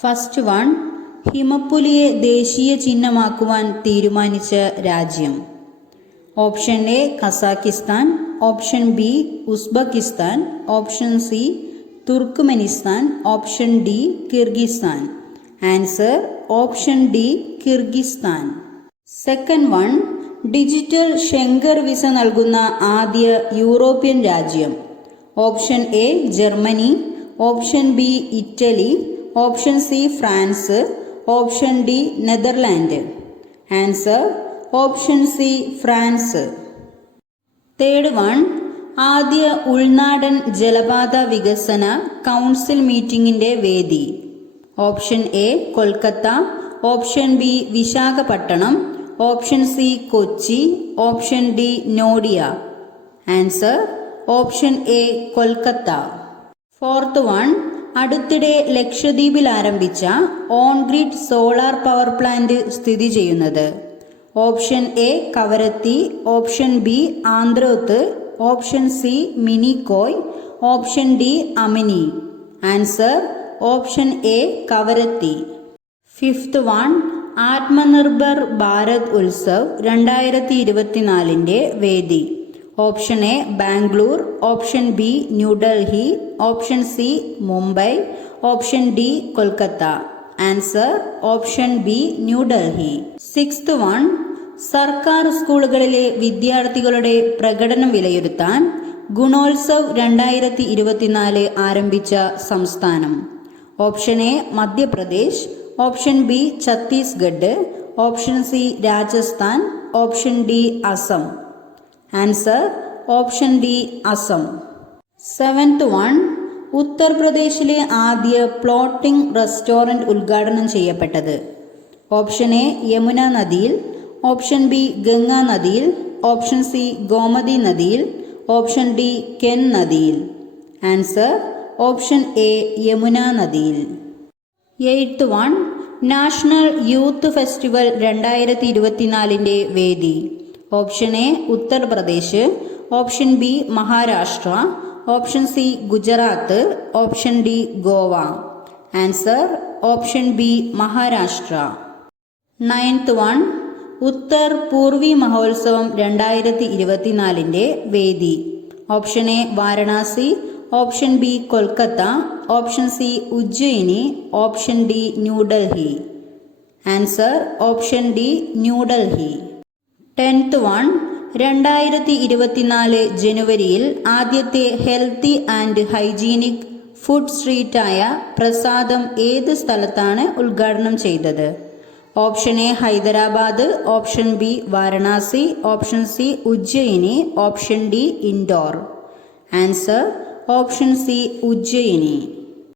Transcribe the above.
First one, ഹിമപ്പുലിയെ ദേശീയ ചിഹ്നമാക്കുവാൻ തീരുമാനിച്ച രാജ്യം. Option A Kazakhstan, option B Uzbekistan, option C Turkmenistan, option D Kyrgyzstan. Answer option D Kyrgyzstan. Second one, digital ഷെങ്കർ visa നൽകുന്ന ആദ്യ European രാജ്യം. Option A Germany, option B Italy, option C France, option D Netherland. Answer option C France. Third one, ആദ്യ ഉൾനാടൻ ജലപാത വികസന council മീറ്റിംഗിന്റെ വേദി. Option A Kolkata, option B Visakhapatnam, option C Kochi, option D Noida. Answer option A Kolkata. Fourth one, അടുത്തിടെ ലക്ഷദ്വീപിൽ ആരംഭിച്ച on grid solar power plant സ്ഥിതി ചെയ്യുന്നത്. Option A Kavaratti, option B Androth, option C Minicoy, option D Amini. Answer option A Kavaratti. Fifth one, Atmanirbhar Bharat Utsav 2024 വേദി. Option A Bangalore, option B New Delhi, option C Mumbai, option D Kolkata. Answer option B New Delhi. Sixth one, സർക്കാർ സ്കൂളുകളിലെ വിദ്യാർത്ഥികളുടെ പ്രകടനം വിലയിരുത്താൻ ഗുണോത്സവ് 2024 ആരംഭിച്ച സംസ്ഥാനം. Option A Madhya Pradesh, option B Chhattisgarh, option C Rajasthan, option D Assam. Answer option D Assam. Seventh one, ഉത്തർപ്രദേശിലെ ആദ്യ ഫ്ലോട്ടിംഗ് റെസ്റ്റോറന്റ് ഉദ്ഘാടനം ചെയ്യപ്പെട്ടത്. ഓപ്ഷൻ എ യമുന നദിയിൽ, ഓപ്ഷൻ ബി ഗംഗാ നദിയിൽ, ഓപ്ഷൻ സി ഗോമതി നദിയിൽ, ഓപ്ഷൻ ഡി കെൻ നദിയിൽ. ആൻസർ ഓപ്ഷൻ എ യമുന നദിയിൽ. Eighth one, National Youth Festival 2024 വേദി. Option A Uttar Pradesh, option B Maharashtra, option C Gujarat, option D Goa. Answer option B Maharashtra. Ninth one, Uttar Purvi മഹോത്സവം 2024 വേദി. Option A Varanasi, option B Kolkata, option C Ujjaini, option D New Delhi. Answer option D New Delhi. 10th one, 2024 ജനുവരിയിൽ ആദ്യത്തെ healthy and hygienic food സ്ട്രീറ്റായ പ്രസാദം ഏത് സ്ഥലത്താണ് ഉദ്ഘാടനം ചെയ്തത്? Option A Hyderabad, option B Varanasi, option C Ujjaini, option D Indore. Answer option C Ujjaini.